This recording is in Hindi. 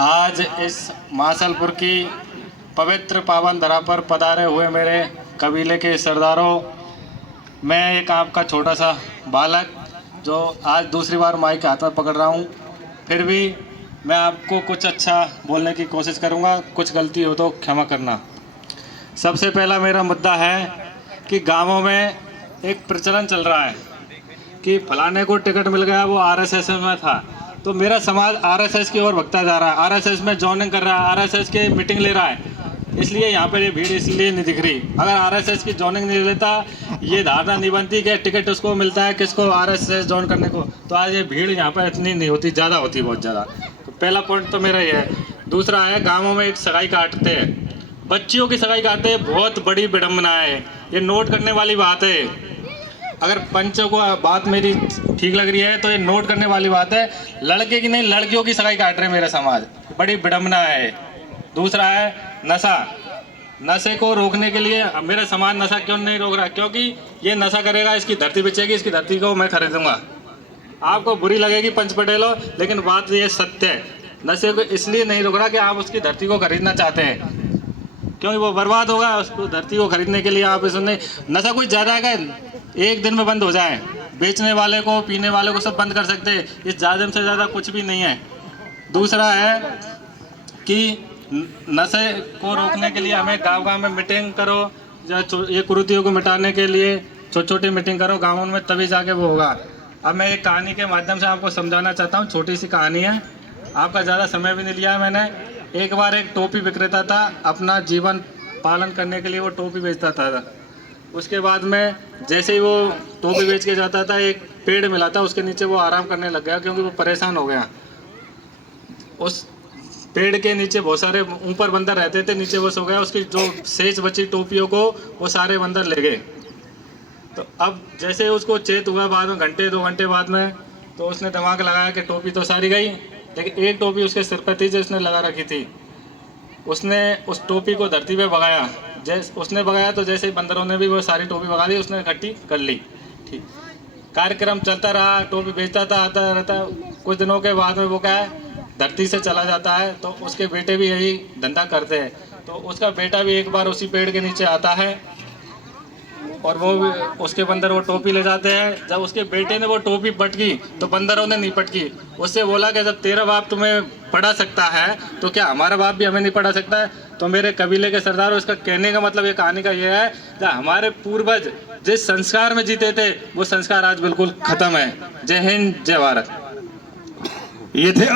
आज इस मासलपुर की पवित्र पावन धरा पर पधारे हुए मेरे कबीले के सरदारों, मैं एक आपका छोटा सा बालक जो आज दूसरी बार माइक के हाथ में पकड़ रहा हूँ, फिर भी मैं आपको कुछ अच्छा बोलने की कोशिश करूँगा। कुछ गलती हो तो क्षमा करना। सबसे पहला मेरा मुद्दा है कि गांवों में एक प्रचलन चल रहा है कि फलाने को टिकट मिल गया, वो आरएसएस में था, तो मेरा समाज आरएसएस की ओर भगता जा रहा है, आरएसएस में जॉइनिंग कर रहा है, आरएसएस के मीटिंग ले रहा है। इसलिए यहाँ पर ये भीड़ इसलिए नहीं दिख रही। अगर आरएसएस की जॉइनिंग नहीं लेता, ये धारणा नहीं बनती कि टिकट उसको मिलता है, किसको, आरएसएस ज्वाइन करने को, तो आज ये भीड़ यहाँ पर इतनी नहीं होती, ज़्यादा होती, बहुत ज़्यादा। तो पहला पॉइंट तो मेरा ये है। दूसरा है, गाँवों में एक सगाई काटते हैं, बच्चियों की सगाई काटते हैं, बहुत बड़ी विडम्बना है, ये नोट करने वाली बात है। अगर पंचों को बात मेरी ठीक लग रही है तो ये नोट करने वाली बात है। लड़के की नहीं, लड़कियों की सगाई काट रहे हैं मेरा समाज, बड़ी विडम्बना है। दूसरा है नशा। नशे को रोकने के लिए मेरा समाज नशा क्यों नहीं रोक रहा? क्योंकि ये नशा करेगा, इसकी धरती बेचेगी, इसकी धरती को मैं खरीदूंगा। आपको बुरी लगेगी पंच पटेलो, लेकिन बात ये सत्य है। नशे को इसलिए नहीं रोक रहा कि आप उसकी धरती को खरीदना चाहते हैं, क्योंकि वो बर्बाद होगा। उसको धरती को खरीदने के लिए आप इसमें नशा कुछ ज़्यादा है, एक दिन में बंद हो जाए, बेचने वाले को, पीने वाले को सब बंद कर सकते हैं। इस ज़्यादा से ज़्यादा कुछ भी नहीं है। दूसरा है कि नशे को रोकने के लिए हमें गांव-गांव में मीटिंग करो, या ये कुरीतियों को मिटाने के लिए छोटी छोटी मीटिंग करो गाँवों में, तभी जाके वो होगा। अब मैं एक कहानी के माध्यम से आपको समझाना चाहता हूँ। छोटी सी कहानी है, आपका ज़्यादा समय भी नहीं लिया है मैंने। एक बार एक टोपी विक्रेता था, अपना जीवन पालन करने के लिए वो टोपी बेचता था। उसके बाद में जैसे ही वो टोपी बेच के जाता था, एक पेड़ मिला था, उसके नीचे वो आराम करने लग गया, क्योंकि वो परेशान हो गया। उस पेड़ के नीचे बहुत सारे ऊपर बंदर रहते थे, नीचे वो सो गया। उसकी जो शेष बची टोपियों को वो सारे बंदर ले गए। तो अब जैसे उसको चेत हुआ बाद में, घंटे 2 घंटे बाद में, तो उसने दिमाग लगाया कि टोपी तो सारी गई, लेकिन एक टोपी उसके सिर पर थी जो उसने लगा रखी थी। उसने उस टोपी को धरती पे भगाया। जैसे उसने भगाया तो जैसे ही बंदरों ने भी वो सारी टोपी भगा दी, उसने इकट्ठी कर ली। ठीक, कार्यक्रम चलता रहा, टोपी बेचता था, आता रहता। कुछ दिनों के बाद में वो क्या है, धरती से चला जाता है। तो उसके बेटे भी यही धंधा करते हैं। तो उसका बेटा भी एक बार उसी पेड़ के नीचे आता है और वो उसके बंदर वो टोपी ले जाते हैं। जब उसके बेटे ने वो टोपी पटकी तो बंदरों ने नहीं पटकी। उससे बोला कि जब तेरा बाप तुम्हें पढ़ा सकता है तो क्या हमारा बाप भी हमें नहीं पढ़ा सकता है? तो मेरे कबीले के सरदार, उसका कहने का मतलब, ये कहानी का ये है कि हमारे पूर्वज जिस संस्कार में जीते थे, वो संस्कार आज बिल्कुल खत्म है। जय हिंद, जय भारत। ये थे